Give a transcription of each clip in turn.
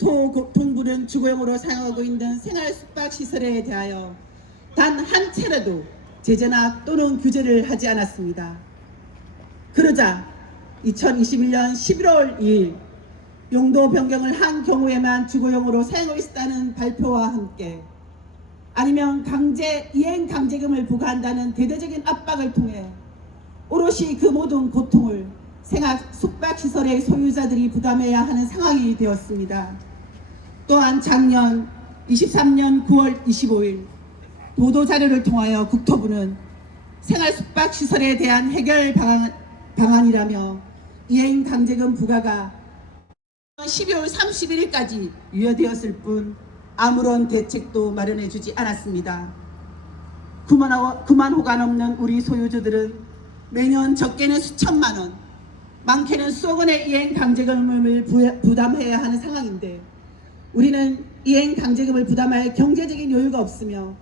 소동부는 주거용으로 사용하고 있는 생활 숙박 시설에 대하여 단한 차례도 제재나 또는 규제를 하지 않았습니다. 그러자 2021년 11월 2일 용도 변경을 한 경우에만 주거용으로 사용하고 있다는 발표와 함께 아니면 강제 이행 강제금을 부과한다는 대대적인 압박을 통해 오롯이 그 모든 고통을 생활 숙박시설의 소유자들이 부담해야 하는 상황이 되었습니다. 또한 작년 23년 9월 25일 보도 자료를 통하여 국토부는 생활 숙박시설에 대한 해결 방안, 방안이라며 이행 강제금 부과가 12월 31일까지 유효되었을 뿐 아무런 대책도 마련해 주지 않았습니다. 그만, 그만 호가 넘는 우리 소유주들은 매년 적게는 수천만 원, 많게는 수억 원의 이행 강제금을 부- 부담해야 하는 상황인데 우리는 이행 강제금을 부담할 경제적인 여유가 없으며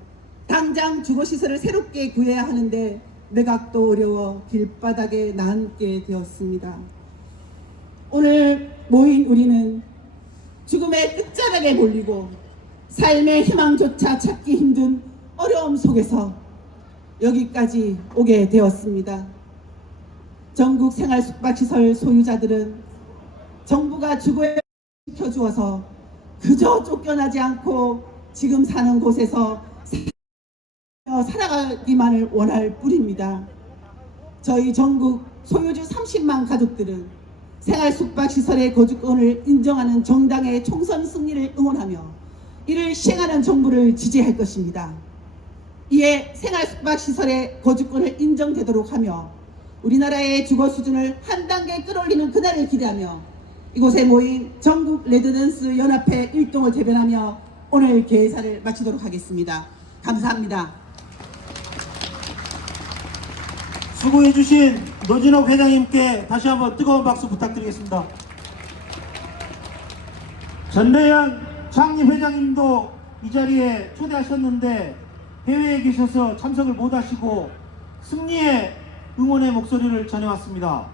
당장 주거시설을 새롭게 구해야 하는데 매각도 어려워 길바닥에 나앉게 되었습니다. 오늘 모인 우리는 죽음의 끝자락에 몰리고 삶의 희망조차 찾기 힘든 어려움 속에서 여기까지 오게 되었습니다. 전국 생활 숙박시설 소유자들은 정부가 주거에 시켜주어서 그저 쫓겨나지 않고 지금 사는 곳에서 사- 살아가기만을 원할 뿐입니다. 저희 전국 소유주 30만 가족들은 생활 숙박 시설의 거주권을 인정하는 정당의 총선 승리를 응원하며 이를 시행하는 정부를 지지할 것입니다. 이에 생활 숙박 시설의 거주권을 인정되도록 하며 우리나라의 주거 수준을 한 단계 끌어올리는 그날을 기대하며 이곳에 모인 전국 레드던스 연합회 일동을 대변하며 오늘 개회사를 마치도록 하겠습니다. 감사합니다. 수고해주신 노진욱 회장님께 다시 한번 뜨거운 박수 부탁드리겠습니다. 전래현 창립 회장님도 이 자리에 초대하셨는데 해외에 계셔서 참석을 못하시고 승리의 응원의 목소리를 전해왔습니다.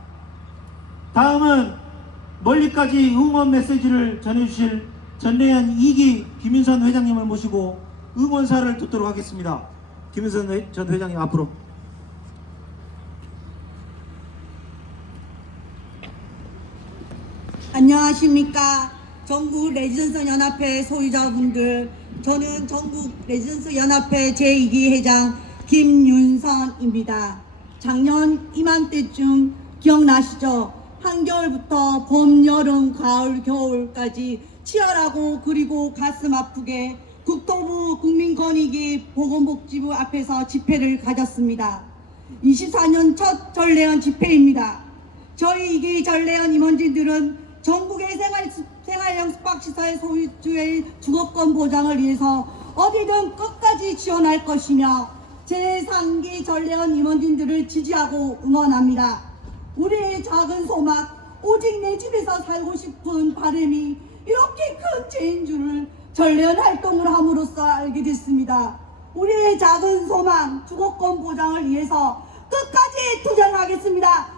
다음은 멀리까지 응원 메시지를 전해주실 전래현 2기 김윤선 회장님을 모시고 응원사를 듣도록 하겠습니다. 김윤선 회- 전 회장님 앞으로. 안녕하십니까. 전국 레지던스 연합회 소유자분들, 저는 전국 레지던스 연합회 제2기 회장 김윤선입니다. 작년 이맘때쯤 기억나시죠? 한겨울부터 봄, 여름, 가을, 겨울까지 치열하고 그리고 가슴 아프게 국토부 국민권익위 보건복지부 앞에서 집회를 가졌습니다. 24년 첫 전래연 집회입니다. 저희 이기 전래연 임원진들은 전국의 생활, 생활형 숙박시설 소유주의 주거권 보장을 위해서 어디든 끝까지 지원할 것이며 제3기 전래연 임원진들을 지지하고 응원합니다. 우리의 작은 소망, 오직 내 집에서 살고 싶은 바람이 이렇게 큰 죄인 줄을 전래연 활동을 함으로써 알게 됐습니다. 우리의 작은 소망, 주거권 보장을 위해서 끝까지 투쟁하겠습니다. 투쟁!